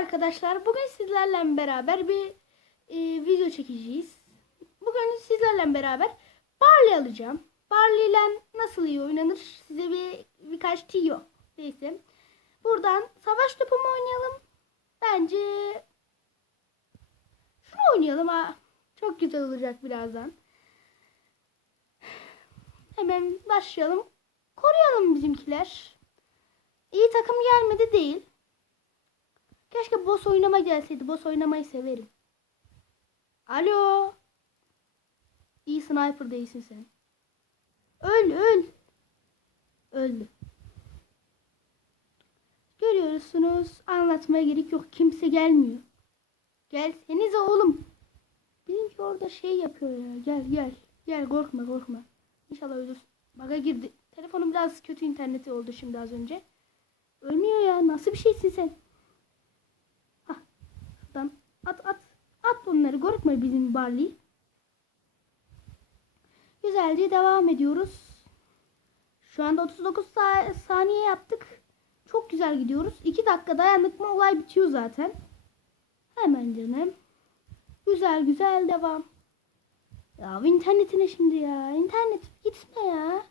arkadaşlar. Bugün sizlerle beraber bir e, video çekeceğiz. Bugün sizlerle beraber Barley alacağım. Barley ile nasıl iyi oynanır size bir birkaç tiyo. Neyse. Buradan savaş topu oynayalım? Bence şunu oynayalım ha. Çok güzel olacak birazdan. Hemen başlayalım. Koruyalım bizimkiler. İyi takım gelmedi değil. Keşke boss oynama gelseydi. Boss oynamayı severim. Alo. İyi sniper değilsin sen. Öl öl. Öldü. Görüyorsunuz. Anlatmaya gerek yok. Kimse gelmiyor. Gelsenize oğlum. Bizimki orada şey yapıyor ya. Gel gel. Gel korkma korkma. İnşallah ölürsün. Baga girdi. Telefonum biraz kötü interneti oldu şimdi az önce. Ölmüyor ya. Nasıl bir şeysin sen? At at. At bunları. Korkma bizim Barley. Güzelce devam ediyoruz. Şu anda 39 sa- saniye yaptık. Çok güzel gidiyoruz. 2 dakika dayandık mı olay bitiyor zaten. Hemen canım. Güzel güzel devam. Ya internetine şimdi ya. İnternet gitme ya.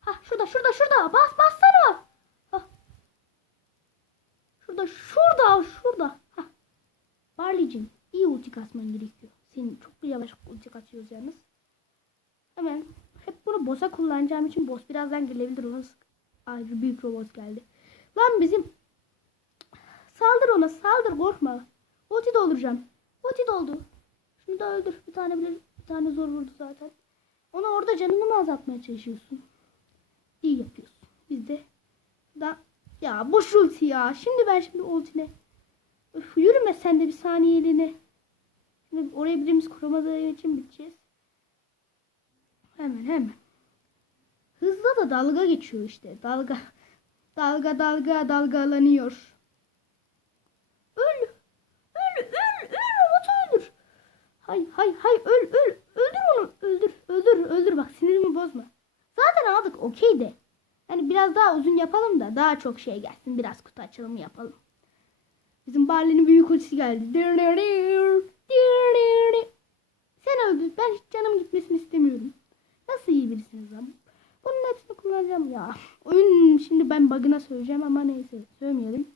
Ha şurada şurada şurada. Bas bassana. Ha. Şurada şurada. Ha. Barley'cim iyi ulti kasman gerekiyor. Senin çok yavaş ulti kasıyoruz yalnız. Hemen hep bunu boss'a kullanacağım için boss birazdan gelebilir. Ona ayrı büyük robot geldi. Lan bizim saldır ona saldır korkma. Ulti dolduracağım. Ulti doldu. Şunu da öldür. Bir tane bile bir tane zor vurdu zaten. Onu orada canını mı azaltmaya çalışıyorsun? İyi yapıyorsun. Biz de da ya boş ulti ya. Şimdi ben şimdi ultine. Öf, yürüme sen de bir saniyeliğine. Şimdi oraya birimiz kuramadığı için biteceğiz. Hemen hemen. Hızla da dalga geçiyor işte. Dalga. Dalga dalga dalgalanıyor. Öl. Öl öl öl robot öldür. Hay hay hay öl öl. Öldür onu. Öldür öldür öldür bak sinirimi bozma. Zaten aldık okey de. Yani biraz daha uzun yapalım da daha çok şey gelsin. Biraz kutu açılımı yapalım. Bizim Barley'nin büyük ultisi geldi. Sen öldür. Ben hiç canım gitmesini istemiyorum. Nasıl iyi birisiniz lan? Bunun hepsini kullanacağım ya. Oyun şimdi ben bug'ına söyleyeceğim ama neyse söylemeyelim.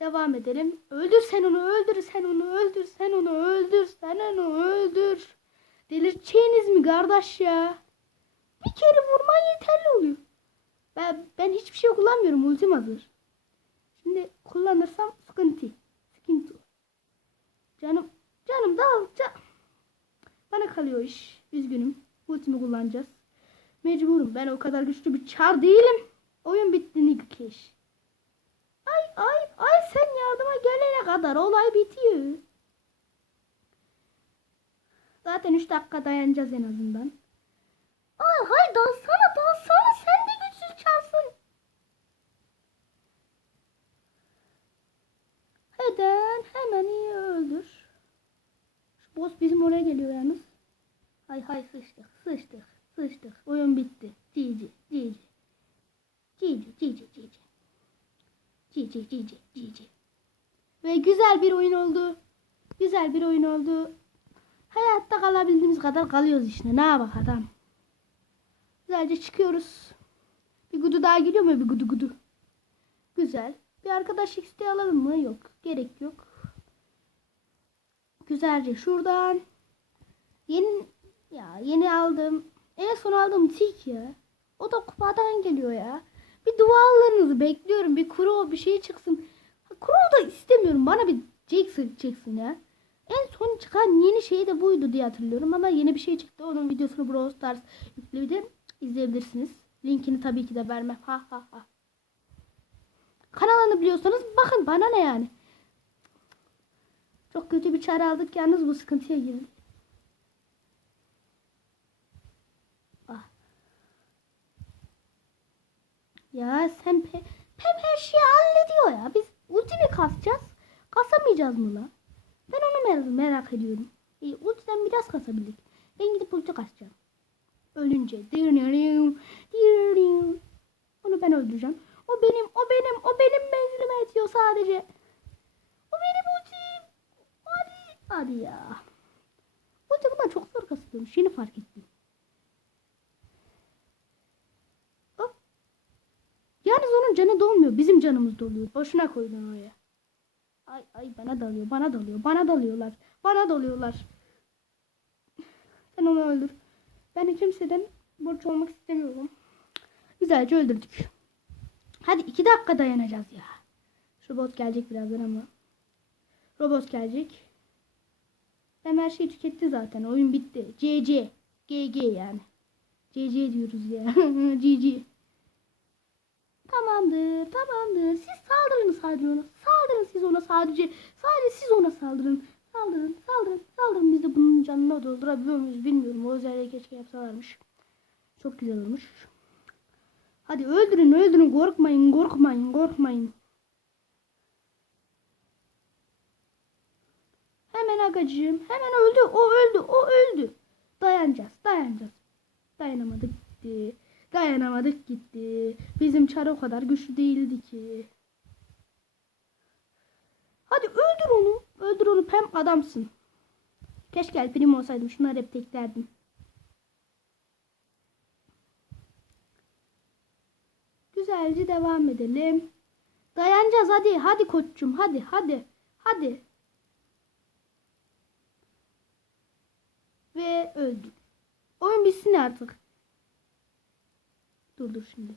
Devam edelim. Öldür sen onu, öldür sen onu, öldür sen onu, öldür sen onu, öldür. Delirteceğiniz mi kardeş ya? Bir kere vurman yeterli oluyor. Ben, ben hiçbir şey kullanmıyorum. Ultim hazır. Şimdi kullanırsam sıkıntı. Sıkıntı. Canım, canım dal. Can... Bana kalıyor iş. Üzgünüm. Ultimi kullanacağız. Mecburum. Ben o kadar güçlü bir çar değilim. Oyun bitti Nigkeş. Ay ay ay sen yardıma gelene kadar olay bitiyor. Zaten 3 dakika dayanacağız en azından. Ay hay dalsana dalsana sen de güçsüz çalsın. Heden hemen iyi öldür. Şu boss bizim oraya geliyor yalnız. Hay hay sıçtık sıçtık sıçtık. Oyun bitti. Cici cici. Cici cici cici. Cici cici cici. Ve güzel bir oyun oldu. Güzel bir oyun oldu. Hayatta kalabildiğimiz kadar kalıyoruz işte. Ne bak adam. Güzelce çıkıyoruz. Bir gudu daha geliyor mu? Bir gudu gudu. Güzel. Bir arkadaş isteği alalım mı? Yok. Gerek yok. Güzelce şuradan. Yeni ya yeni aldım. En son aldığım tik ya. O da kupadan geliyor ya. Bir dualarınızı bekliyorum. Bir kuro bir şey çıksın. Kuro da istemiyorum. Bana bir Jackson çıksın ya. En son çıkan yeni şey de buydu diye hatırlıyorum. Ama yeni bir şey çıktı. Onun videosunu Brawl Stars yükledim. izleyebilirsiniz. Linkini tabii ki de vermem. Ha ha ha. Kanalını biliyorsanız bakın bana ne yani. Çok kötü bir çare aldık. Yalnız bu sıkıntıya girdik. Ah. Ya sen pe Pem her şeyi hallediyor ya. Biz ulti mi kasacağız? Kasamayacağız mı lan? Ben onu mer- merak ediyorum. E, ultiden biraz kasabildik. Ben gidip ulti kasacağım. Ölünce. Onu ben öldüreceğim. O benim, o benim, o benim menzilime yetiyor sadece. Hadi ya. Bu bunlar çok zor kasılıyormuş. Yeni fark ettim. Hop. Yalnız onun canı dolmuyor. Bizim canımız doluyor. Boşuna koydun oraya. Ay ay bana dalıyor. Bana dalıyor. Bana dalıyorlar. Bana dalıyorlar. Sen onu öldür. Ben kimseden borç olmak istemiyorum. Güzelce öldürdük. Hadi iki dakika dayanacağız ya. Şu bot gelecek birazdan ama. Robot gelecek. Hem her şey tüketti zaten. Oyun bitti. CC. GG yani. CC diyoruz ya. GG. Tamamdır. Tamamdır. Siz saldırın sadece ona. Saldırın siz ona sadece. Sadece siz ona saldırın. Saldırın. Saldırın. Saldırın. Biz de bunun canını doldurabiliyor muyuz bilmiyorum. O özelliği keşke yapsalarmış. Çok güzel olmuş. Hadi öldürün öldürün. Korkmayın korkmayın korkmayın. Hemen agacığım. Hemen öldü. O öldü. O öldü. Dayanacağız. Dayanacağız. Dayanamadık gitti. Dayanamadık gitti. Bizim çar o kadar güçlü değildi ki. Hadi öldür onu. Öldür onu. Hem adamsın. Keşke Alperim olsaydım. Şunları hep teklerdim. Güzelce devam edelim. Dayanacağız hadi. Hadi koçum. Hadi hadi. Hadi. Ve öldü. Oyun bitsin artık. Dur dur şimdi.